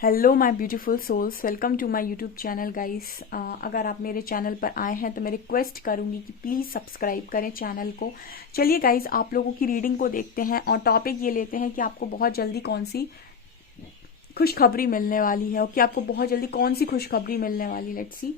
Hello my beautiful souls, welcome to my YouTube channel guys. अगर आप मेरे channel पर आए हैं तो मैं रिक्वेस्ट करूंगी कि प्लीज़ सब्सक्राइब करें चैनल को। चलिए गाइस, आप लोगों की रीडिंग को देखते हैं और टॉपिक ये लेते हैं कि आपको बहुत जल्दी कौन सी खुशखबरी मिलने वाली है और कि आपको बहुत जल्दी कौन सी खुशखबरी मिलने वाली। Let's see.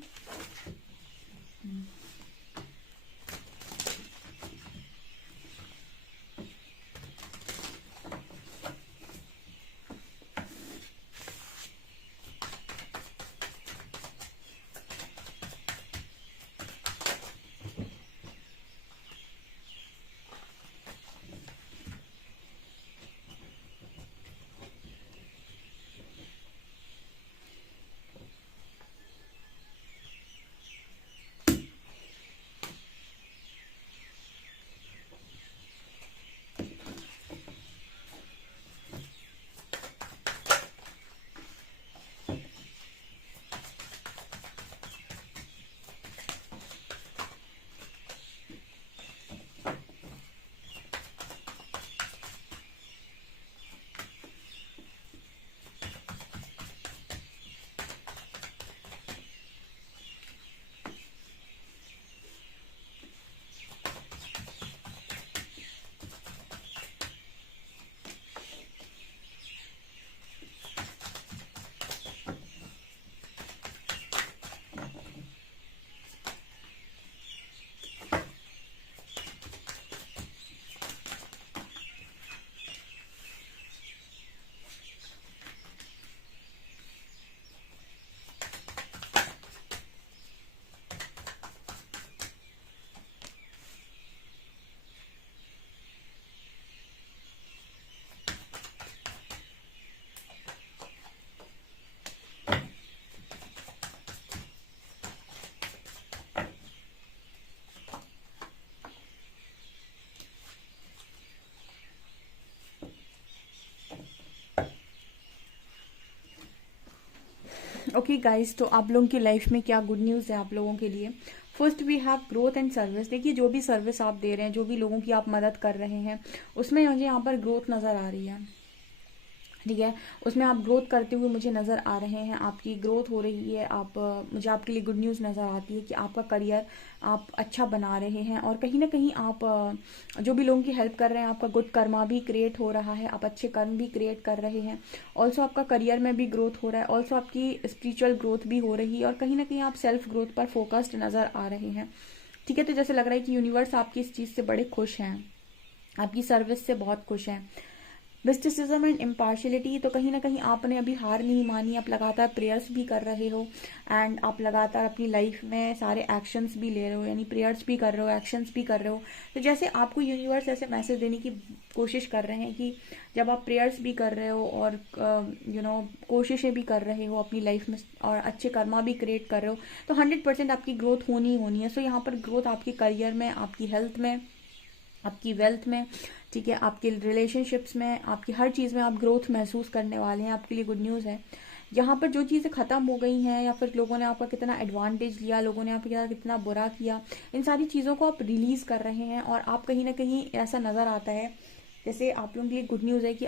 ओके गाइस, तो आप लोगों की लाइफ में क्या गुड न्यूज़ है आप लोगों के लिए। First we have growth and service. देखिए, जो भी सर्विस आप दे रहे हैं, जो भी लोगों की आप मदद कर रहे हैं, उसमें मुझे यहाँ पर ग्रोथ नज़र आ रही है। ठीक है, उसमें आप ग्रोथ करते हुए मुझे नज़र आ रहे हैं, आपकी ग्रोथ हो रही है। मुझे आपके लिए गुड न्यूज़ नज़र आती है कि आपका करियर आप अच्छा बना रहे हैं और कहीं ना कहीं आप जो भी लोगों की हेल्प कर रहे हैं, आपका गुड कर्मा भी क्रिएट हो रहा है, आप अच्छे कर्म भी क्रिएट कर रहे हैं। ऑल्सो आपका करियर में भी ग्रोथ हो रहा है, ऑल्सो आपकी स्पिरिचुअल ग्रोथ भी हो रही है और कहीं ना कहीं आप सेल्फ ग्रोथ पर फोकस्ड नज़र आ रहे हैं। ठीक है, तो जैसे लग रहा है कि यूनिवर्स आपकी इस चीज़ से बड़े खुश हैं, आपकी सर्विस से बहुत खुश हैं। मिस्टिसिज्म एंड इम्पार्शलिटी, तो कहीं ना कहीं आपने अभी हार नहीं मानी, आप लगातार प्रेयर्स भी कर रहे हो एंड आप लगातार अपनी लाइफ में सारे एक्शंस भी ले रहे हो, यानी प्रेयर्स भी कर रहे हो, एक्शंस भी कर रहे हो। तो जैसे आपको यूनिवर्स ऐसे मैसेज देने की कोशिश कर रहे हैं कि जब आप प्रेयर्स भी कर रहे हो और कोशिशें भी कर रहे हो अपनी लाइफ में और अच्छे कर्मा भी क्रिएट कर रहे हो, तो 100% आपकी ग्रोथ होनी ही होनी है। सो यहाँ पर ग्रोथ आपके करियर में, आपकी हेल्थ में, आपकी वेल्थ में, ठीक है, आपके रिलेशनशिप्स में, आपकी हर चीज़ में आप ग्रोथ महसूस करने वाले हैं। आपके लिए गुड न्यूज़ है। यहाँ पर जो चीज़ें ख़त्म हो गई हैं या फिर लोगों ने आपका कितना एडवांटेज लिया, लोगों ने आपके साथ कितना बुरा किया, इन सारी चीज़ों को आप रिलीज़ कर रहे हैं और आप कहीं ना कहीं ऐसा नज़र आता है जैसे आप लोगों के लिए गुड न्यूज़ है कि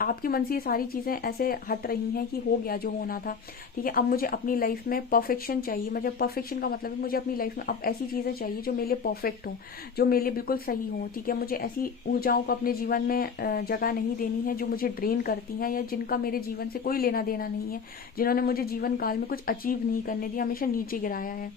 आपके मन से ये सारी चीज़ें ऐसे हट रही हैं कि हो गया जो होना था। ठीक है, अब मुझे अपनी लाइफ में परफेक्शन चाहिए। मुझे परफेक्शन का मतलब है मुझे अपनी लाइफ में अब ऐसी चीज़ें चाहिए जो मेरे लिए परफेक्ट हो, जो मेरे लिए बिल्कुल सही हो। ठीक है, मुझे ऐसी ऊर्जाओं को अपने जीवन में जगह नहीं देनी है जो मुझे ड्रेन करती हैं या जिनका मेरे जीवन से कोई लेना देना नहीं है, जिन्होंने मुझे जीवन काल में कुछ अचीव नहीं करने दिया, हमेशा नीचे गिराया है।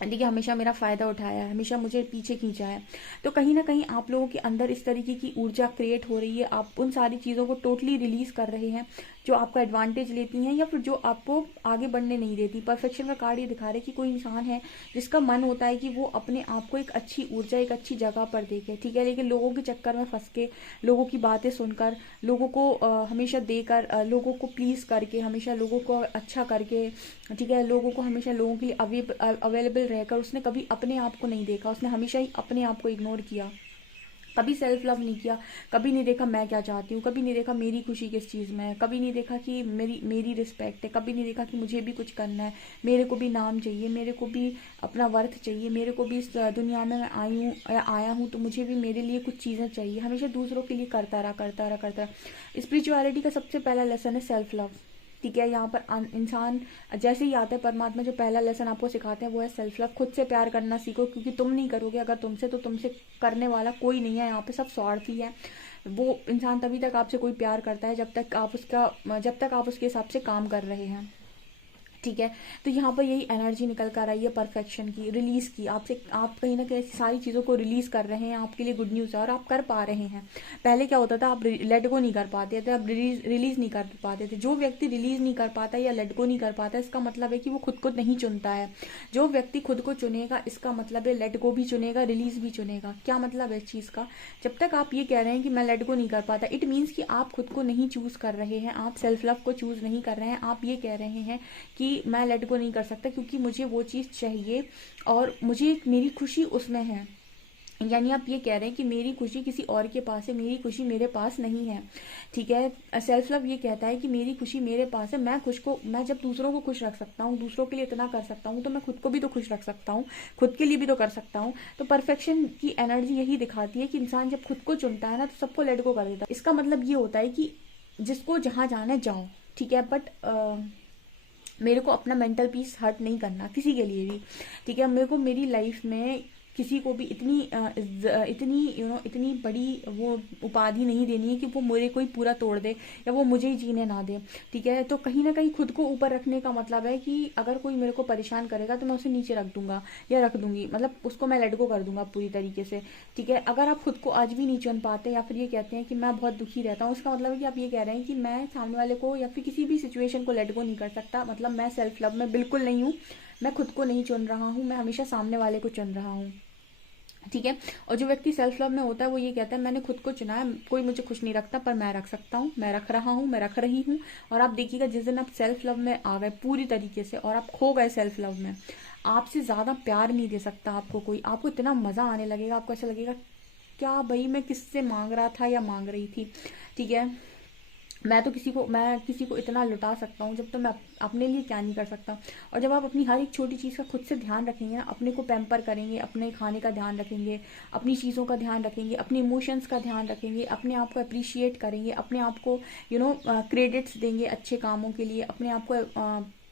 ठीक है, हमेशा मेरा फ़ायदा उठाया है, हमेशा मुझे पीछे खींचा है। तो कहीं ना कहीं आप लोगों के अंदर इस तरीके की ऊर्जा क्रिएट हो रही है, आप उन सारी चीज़ों को टोटली रिलीज़ कर रहे हैं जो आपका एडवांटेज लेती हैं या फिर जो आपको आगे बढ़ने नहीं देती। परफेक्शन का कार्ड ये दिखा रहा है कि कोई इंसान है जिसका मन होता है कि वो अपने आप को एक अच्छी ऊर्जा, एक अच्छी जगह पर देखे। ठीक है, लेकिन लोगों के चक्कर में फंस के, लोगों की बातें सुनकर, लोगों को हमेशा देकर, लोगों को प्लीज़ करके, हमेशा लोगों को अच्छा करके, ठीक है, लोगों को हमेशा लोगों के लिए अवेलेबल रहकर उसने कभी अपने आप को नहीं देखा, उसने हमेशा ही अपने आप को इग्नोर किया, कभी सेल्फ लव नहीं किया, कभी नहीं देखा मैं क्या चाहती हूँ, कभी नहीं देखा मेरी खुशी किस चीज़ में है, कभी नहीं देखा कि मेरी मेरी रिस्पेक्ट है, कभी नहीं देखा कि मुझे भी कुछ करना है, मेरे को भी नाम चाहिए, मेरे को भी अपना वर्थ चाहिए, मेरे को भी इस दुनिया में मैं आई हूँ या आया हूँ तो मुझे भी मेरे लिए कुछ चीज़ें चाहिए। हमेशा दूसरों के लिए करता रहा, करता रहा, करता रहा। स्पिरिचुअलिटी का सबसे पहला लेसन है सेल्फ लव। ठीक है। यहाँ पर इंसान जैसे ही आता है परमात्मा जो पहला लेसन आपको सिखाते हैं वो है सेल्फ लव। खुद से प्यार करना सीखो, क्योंकि तुम नहीं करोगे अगर तुमसे, तो तुमसे करने वाला कोई नहीं है। यहाँ पे सब स्वार्थी है। वो इंसान तभी तक आपसे कोई प्यार करता है जब तक आप उसके हिसाब से काम कर रहे हैं, ठीक है। तो यहाँ पर यही एनर्जी निकल कर आई है परफेक्शन की, रिलीज की। आप कहीं ना कहीं सारी चीज़ों को रिलीज कर रहे हैं। आपके लिए गुड न्यूज़ है और आप कर पा रहे हैं। पहले क्या होता था, आप लेट गो नहीं कर पाते थे, आप रिलीज नहीं कर पाते थे। जो व्यक्ति रिलीज नहीं कर पाता या लेट गो नहीं कर पाता, इसका मतलब है कि वो खुद को नहीं चुनता है। जो व्यक्ति खुद को चुनेगा, इसका मतलब है लेट गो भी चुनेगा, रिलीज भी चुनेगा। क्या मतलब है इस चीज़ का? जब तक आप ये कह रहे हैं कि मैं लेट गो नहीं कर पाता, इट मीन्स कि आप खुद को नहीं चूज कर रहे हैं, आप सेल्फ लव को चूज नहीं कर रहे हैं। आप ये कह रहे हैं कि मैं लेट गो नहीं कर सकता क्योंकि मुझे वो चीज़ चाहिए और मुझे मेरी खुशी उसमें है। यानी आप ये कह रहे हैं कि मेरी खुशी किसी और के पास है, मेरी खुशी मेरे पास नहीं है, ठीक है। सेल्फ लव ये कहता है कि मेरी खुशी मेरे पास है। मैं जब दूसरों को खुश रख सकता हूँ, दूसरों के लिए इतना कर सकता हूँ, तो मैं खुद को भी तो खुश रख सकता हूँ, खुद के लिए भी तो कर सकता हूँ। तो परफेक्शन की एनर्जी यही दिखाती है कि इंसान जब खुद को चुनता है ना, तो सबको लेट गो कर देता है। इसका मतलब ये होता है कि जिसको जहाँ जाना है जाओ, ठीक है, बट मेरे को अपना मेंटल पीस हर्ट नहीं करना किसी के लिए भी, ठीक है। मेरे को मेरी लाइफ में किसी को भी इतनी बड़ी वो उपाधि नहीं देनी है कि वो मेरे कोई पूरा तोड़ दे या वो मुझे ही जीने ना दे, ठीक है। तो कहीं ना कहीं खुद को ऊपर रखने का मतलब है कि अगर कोई मेरे को परेशान करेगा तो मैं उसे नीचे रख दूंगा या रख दूंगी, मतलब उसको मैं लेट गो कर दूंगा पूरी तरीके से, ठीक है। अगर आप खुद को आज भी नहीं चुन पाते या फिर ये कहते हैं कि मैं बहुत दुखी रहता हूँ, इसका मतलब है कि आप ये कह रहे हैं कि मैं सामने वाले को या फिर किसी भी सिचुएशन को लेट गो नहीं कर सकता। मतलब मैं सेल्फ लव में बिल्कुल नहीं हूँ, मैं खुद को नहीं चुन रहा हूँ, मैं हमेशा सामने वाले को चुन रहा हूँ, ठीक है। और जो व्यक्ति सेल्फ लव में होता है वो ये कहता है मैंने खुद को चुना है, कोई मुझे खुश नहीं रखता पर मैं रख सकता हूँ, मैं रख रहा हूँ, मैं रख रही हूँ। और आप देखिएगा जिस दिन आप सेल्फ लव में आ गए पूरी तरीके से और आप खो गए सेल्फ लव में, आपसे ज्यादा प्यार नहीं दे सकता आपको कोई। आपको इतना मजा आने लगेगा, आपको ऐसा लगेगा क्या भाई मैं किससे मांग रहा था या मांग रही थी, ठीक है। मैं किसी को इतना लुटा सकता हूँ, जब तो मैं अपने लिए क्या नहीं कर सकता। और जब आप अपनी हर एक छोटी चीज़ का खुद से ध्यान रखेंगे ना, अपने को पैम्पर करेंगे, अपने खाने का ध्यान रखेंगे, अपनी चीज़ों का ध्यान रखेंगे, अपने इमोशंस का ध्यान रखेंगे, अपने आप को अप्रिशिएट करेंगे, अपने आप को क्रेडिट्स देंगे अच्छे कामों के लिए, अपने आप को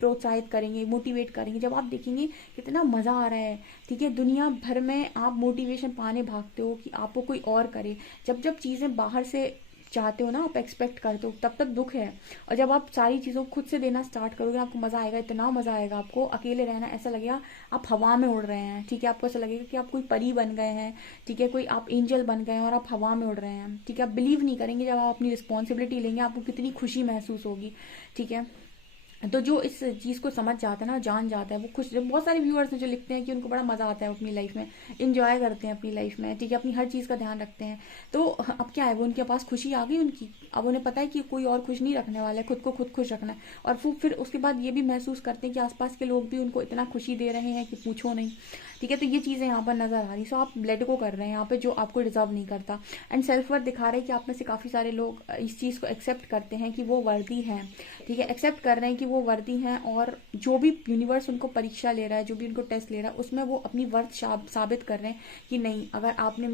प्रोत्साहित करेंगे, मोटिवेट करेंगे। जब आप देखेंगे कितना मज़ा आ रहा है, ठीक है। दुनिया भर में आप मोटिवेशन पाने भागते हो कि आपको कोई और करे। जब जब चीज़ें बाहर से चाहते हो ना, आप एक्सपेक्ट करते हो, तब तक दुख है। और जब आप सारी चीज़ों को खुद से देना स्टार्ट करोगे, आपको मज़ा आएगा, इतना मज़ा आएगा आपको। अकेले रहना ऐसा लगेगा आप हवा में उड़ रहे हैं, ठीक है। आपको ऐसा लगेगा कि आप कोई परी बन गए हैं, ठीक है, कोई आप एंजल बन गए हैं और आप हवा में उड़ रहे हैं, ठीक है। आप बिलीव नहीं करेंगे जब आप अपनी रिस्पॉन्सिबिलिटी लेंगे, आपको कितनी खुशी महसूस होगी, ठीक है। तो जो इस चीज़ को समझ जाता है ना, जान जाता है, वो खुश। बहुत सारे व्यूअर्स हैं जो लिखते हैं कि उनको बड़ा मज़ा आता है अपनी लाइफ में, इंजॉय करते हैं अपनी लाइफ में, ठीक है, अपनी हर चीज़ का ध्यान रखते हैं। तो अब क्या है, वो उनके पास खुशी आ गई उनकी। अब उन्हें पता है कि कोई और खुश नहीं रखने वाला है, खुद को खुद खुश रखना है। और फिर उसके बाद ये भी महसूस करते हैं कि आसपास के लोग भी उनको इतना खुशी दे रहे हैं कि पूछो नहीं, ठीक है। तो ये चीज़ें यहाँ पर नजर आ रही। सो आप लेट गो कर रहे हैं यहाँ पे जो आपको डिजर्व नहीं करता। एंड सेल्फ वर्थ दिखा रहे हैं कि आप में से काफ़ी सारे लोग इस चीज़ को एक्सेप्ट करते हैं कि वो वर्दी हैं, ठीक है। एक्सेप्ट कर रहे हैं कि वो वर्दी हैं और जो भी यूनिवर्स उनको परीक्षा ले रहा है, जो भी उनको टेस्ट ले रहा है, उसमें वो अपनी वर्थ साबित कर रहे हैं कि नहीं, अगर आपने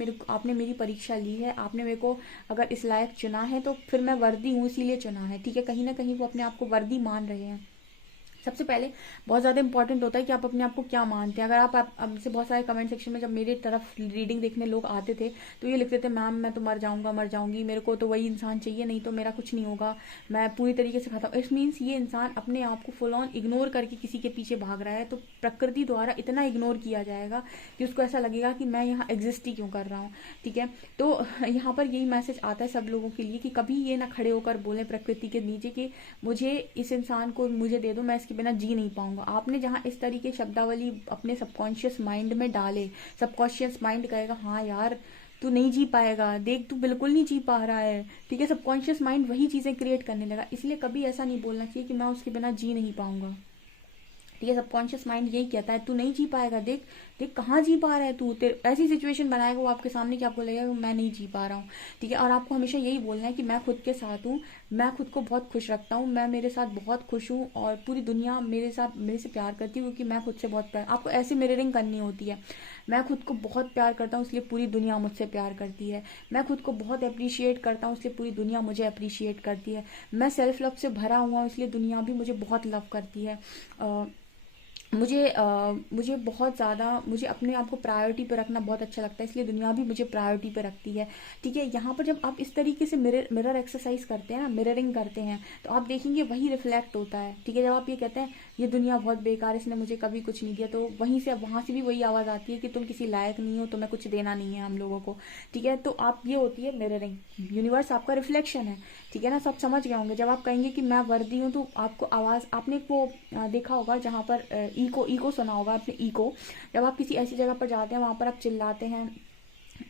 मेरी परीक्षा ली है, आपने मेरे को अगर इस लायक चुना है तो फिर मैं वर्दी हूँ, इसीलिए चुना है, ठीक है। कहीं ना कहीं वो अपने आप को वर्दी मान रहे हैं। सबसे पहले बहुत ज़्यादा इंपॉर्टेंट होता है कि आप अपने आप को क्या मानते हैं। अगर आप हमसे बहुत सारे कमेंट सेक्शन में जब मेरे तरफ रीडिंग देखने लोग आते थे तो ये लिखते थे मैम मैं तो मर जाऊंगा, मर जाऊंगी, मेरे को तो वही इंसान चाहिए, नहीं तो मेरा कुछ नहीं होगा, मैं पूरी तरीके से खाता हूँ। इट मीन्स ये इंसान अपने आप को फुल ऑन इग्नोर करके किसी के पीछे भाग रहा है। तो प्रकृति द्वारा इतना इग्नोर किया जाएगा कि उसको ऐसा लगेगा कि मैं यहाँ एग्जिस्ट ही क्यों कर रहा हूँ, ठीक है। तो यहाँ पर यही मैसेज आता है सब लोगों के लिए कि कभी ये ना खड़े होकर बोलें प्रकृति के नीचे कि मुझे इस इंसान को मुझे दे दो, मैं इसके बिना जी नहीं पाऊंगा। आपने जहां इस तरीके शब्दावली अपने सबकॉन्शियस माइंड में डाले, सबकॉन्शियस माइंड कहेगा हाँ यार तू नहीं जी पाएगा, देख तू बिल्कुल नहीं जी पा रहा है, ठीक है। सबकॉन्शियस माइंड वही चीजें क्रिएट करने लगा। इसलिए कभी ऐसा नहीं बोलना चाहिए कि मैं उसके बिना जी नहीं पाऊंगा, ठीक है। सबकॉन्शियस माइंड यही कहता है तू नहीं जी पाएगा, देख देख कहाँ जी पा रहा है तू, तेरे ऐसी सिचुएशन बनाएगा वो आपके सामने कि आपको लगेगा मैं नहीं जी पा रहा हूँ, ठीक है। और आपको हमेशा यही बोलना है कि मैं खुद के साथ हूँ, मैं खुद को बहुत खुश रखता हूँ, मैं मेरे साथ बहुत खुश हूँ और पूरी दुनिया मेरे से प्यार करती है, क्योंकि मैं खुद से बहुत प्यार, आपको ऐसी मिररिंग करनी होती है। मैं खुद को बहुत प्यार करता हूँ, इसलिए पूरी दुनिया मुझसे प्यार करती है। मैं खुद को बहुत अप्रिशिएट करता हूँ, इसलिए पूरी दुनिया मुझे अप्रिशिएट करती है। मैं सेल्फ लव से भरा हुआ हूँ, इसलिए दुनिया भी मुझे बहुत लव करती है। मुझे बहुत ज़्यादा, मुझे अपने आप को प्रायोरिटी पे रखना बहुत अच्छा लगता है, इसलिए दुनिया भी मुझे प्रायोरिटी पे रखती है। ठीक है, यहाँ पर जब आप इस तरीके से मिरर एक्सरसाइज करते हैं ना, मिररिंग करते हैं, तो आप देखेंगे वही रिफ्लेक्ट होता है। ठीक है, जब आप ये कहते हैं ये दुनिया बहुत बेकार, इसने मुझे कभी कुछ नहीं दिया, तो वहीं से वहाँ से भी वही आवाज़ आती है कि तुम किसी लायक नहीं हो, तुम्हें कुछ देना नहीं है हम लोगों को। ठीक है, तो आप, ये होती है मिररिंग, यूनिवर्स आपका रिफ्लेक्शन है। ठीक है ना, सब समझ गए होंगे। जब आप कहेंगे कि मैं वर्दी हूँ, तो आपको आवाज़, आपने वो देखा होगा जहाँ पर ईको सुना होगा आपने, ईको। जब आप किसी ऐसी जगह पर जाते हैं, वहाँ पर आप चिल्लाते हैं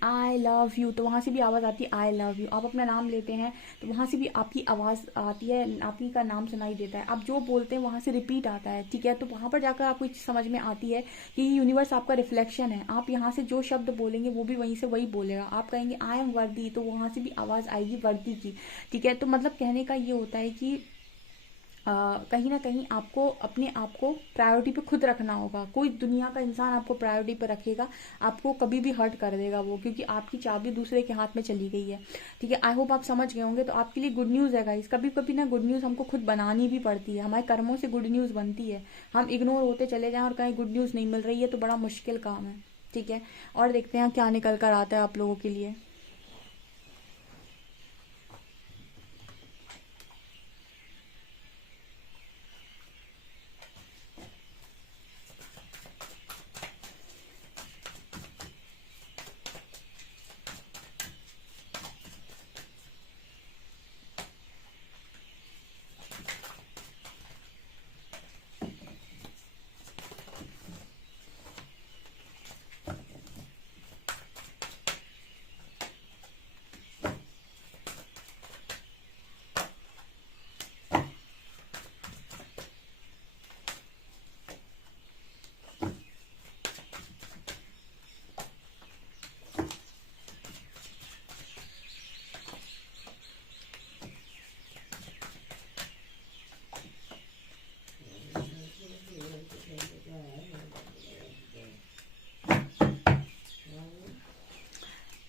आई लव यू, तो वहाँ से भी आवाज़ आती है आई लव यू। आप अपना नाम लेते हैं, तो वहाँ से भी आपकी आवाज़ आती है, आप ही का नाम सुनाई देता है। आप जो बोलते हैं वहाँ से रिपीट आता है। ठीक है, तो वहाँ पर जाकर आपको एक चीज़ समझ में आती है कि यूनिवर्स आपका रिफ्लेक्शन है। आप यहाँ से जो शब्द बोलेंगे वो भी वहीं से वही बोलेगा। आप कहेंगे आई एम वर्दी, तो वहाँ से भी आवाज़ आएगी वर्दी की। ठीक है, तो मतलब कहने का ये होता है कि कहीं ना कहीं आपको अपने आप को प्रायोरिटी पे खुद रखना होगा। कोई दुनिया का इंसान आपको प्रायोरिटी पे रखेगा, आपको कभी भी हर्ट कर देगा वो, क्योंकि आपकी चाबी दूसरे के हाथ में चली गई है। ठीक है, आई होप आप समझ गए होंगे। तो आपके लिए गुड न्यूज़ है गाइस, कभी कभी ना गुड न्यूज़ हमको खुद बनानी भी पड़ती है, हमारे कर्मों से गुड न्यूज़ बनती है। हम इग्नोर होते चले जाएं और कहीं गुड न्यूज़ नहीं मिल रही है, तो बड़ा मुश्किल काम है। ठीक है, और देखते हैं क्या निकल कर आता है आप लोगों के लिए।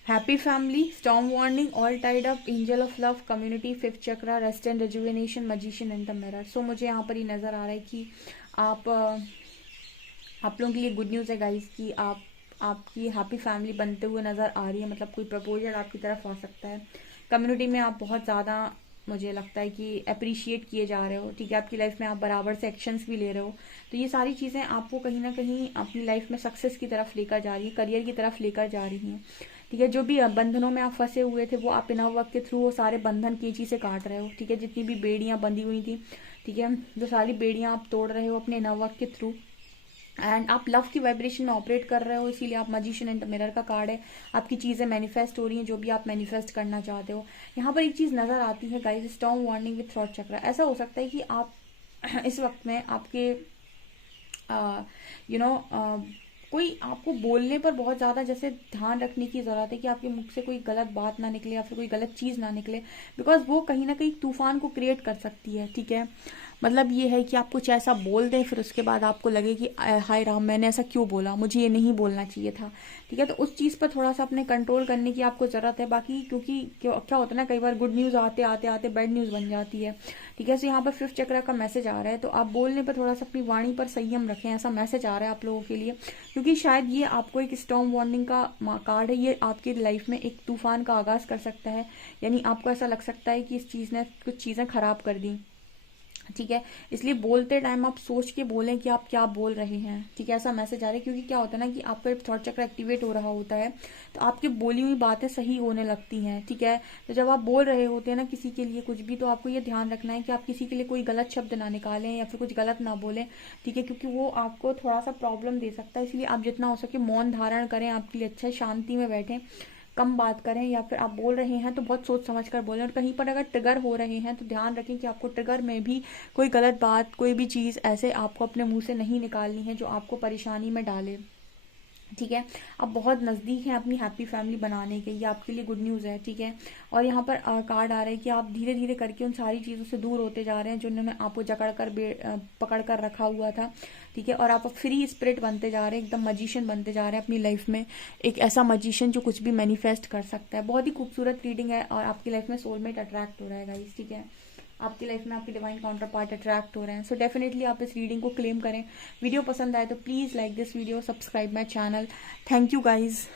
Happy family, storm warning, all tied up, angel of love, community, fifth chakra, rest and rejuvenation, magician and the mirror. So मुझे यहाँ पर ही नज़र आ रहा है कि आप लोगों के लिए गुड न्यूज़ है गाइस कि आपकी हैप्पी फैमिली बनते हुए नज़र आ रही है। मतलब कोई प्रपोजल आपकी तरफ आ सकता है। कम्युनिटी में आप बहुत ज़्यादा, मुझे लगता है कि अप्रिशिएट किए जा रहे हो। ठीक है, आपकी लाइफ में आप बराबर से एक्शंस भी ले रहे हो, तो ये सारी चीज़ें आपको कहीं ना कहीं अपनी लाइफ में सक्सेस की तरफ लेकर जा रही है, करियर की तरफ लेकर जा रही हैं। ठीक है, जो भी बंधनों में आप फंसे हुए थे, वो आप इनर वर्क के थ्रू वो सारे बंधन कैंची से काट रहे हो। ठीक है, जितनी भी बेड़ियां बंधी हुई थी, ठीक है, जो सारी बेड़ियां आप तोड़ रहे हो अपने इनर वर्क के थ्रू, एंड आप लव की वाइब्रेशन में ऑपरेट कर रहे हो, इसीलिए आप मैजिशियन एंड मिरर का कार्ड है। आपकी चीज़ें मैनिफेस्ट हो रही हैं, जो भी आप मैनिफेस्ट करना चाहते हो। यहाँ पर एक चीज़ नज़र आती है guys, storm warning with throat चक्र। ऐसा हो सकता है कि आप इस वक्त में आपके यू नो कोई आपको बोलने पर बहुत ज़्यादा जैसे ध्यान रखने की ज़रूरत है कि आपके मुख से कोई गलत बात ना निकले या फिर कोई गलत चीज़ ना निकले, बिकॉज वो कहीं ना कहीं तूफान को क्रिएट कर सकती है। ठीक है, मतलब ये है कि आप कुछ ऐसा बोल दें, फिर उसके बाद आपको लगे कि हाय राम, मैंने ऐसा क्यों बोला, मुझे ये नहीं बोलना चाहिए था। ठीक है, तो उस चीज़ पर थोड़ा सा अपने कंट्रोल करने की आपको ज़रूरत है। बाकी क्योंकि क्या होता है ना, कई बार गुड न्यूज़ आते आते आते बैड न्यूज़ बन जाती है। ठीक है, तो यहाँ पर फिफ्थ चक्र का मैसेज आ रहा है, तो आप बोलने पर थोड़ा सा अपनी वाणी पर संयम रखें, ऐसा मैसेज आ रहा है आप लोगों के लिए। क्योंकि शायद ये आपको एक स्टॉर्म वार्निंग का कार्ड है, ये आपकी लाइफ में एक तूफान का आगाज कर सकता है। यानी आपको ऐसा लग सकता है कि इस चीज़ ने कुछ चीज़ें खराब कर दी। ठीक है, इसलिए बोलते टाइम आप सोच के बोलें कि आप क्या बोल रहे हैं। ठीक है, ऐसा मैसेज आ रहा है, क्योंकि क्या होता है ना कि आपका थॉट चक्र एक्टिवेट हो रहा होता है, तो आपकी बोली हुई बातें सही होने लगती हैं। ठीक है, तो जब आप बोल रहे होते हैं ना किसी के लिए कुछ भी, तो आपको ये ध्यान रखना है कि आप किसी के लिए कोई गलत शब्द ना निकालें या फिर कुछ गलत ना बोलें। ठीक है, क्योंकि वो आपको थोड़ा सा प्रॉब्लम दे सकता है, इसलिए आप जितना हो सके मौन धारण करें, आपके लिए अच्छा है, शांति में बैठें, कम बात करें, या फिर आप बोल रहे हैं तो बहुत सोच समझ कर बोलें। और कहीं पर अगर ट्रिगर हो रहे हैं तो ध्यान रखें कि आपको ट्रिगर में भी कोई गलत बात, कोई भी चीज़ ऐसे आपको अपने मुंह से नहीं निकालनी है जो आपको परेशानी में डाले। ठीक है, आप बहुत नज़दीक हैं अपनी हैप्पी फैमिली बनाने के, ये आपके लिए गुड न्यूज़ है। ठीक है, और यहाँ पर कार्ड आ रहा है कि आप धीरे धीरे करके उन सारी चीज़ों से दूर होते जा रहे हैं जो उन्होंने आपको पकड़ कर रखा हुआ था। ठीक है, और आप फ्री स्पिरिट बनते जा रहे हैं, एकदम मजिशियन बनते जा रहे हैं अपनी लाइफ में, एक ऐसा मजिशियन जो कुछ भी मैनिफेस्ट कर सकता है। बहुत ही खूबसूरत रीडिंग है, और आपकी लाइफ में सोलमेट अट्रैक्ट हो रहा है गाइस। ठीक है, आपकी लाइफ में आपके डिवाइन काउंटर पार्ट अट्रैक्ट हो रहे हैं। सो डेफिनेटली आप इस रीडिंग को क्लेम करें। वीडियो पसंद आए तो please like this video, subscribe my channel. Thank you guys.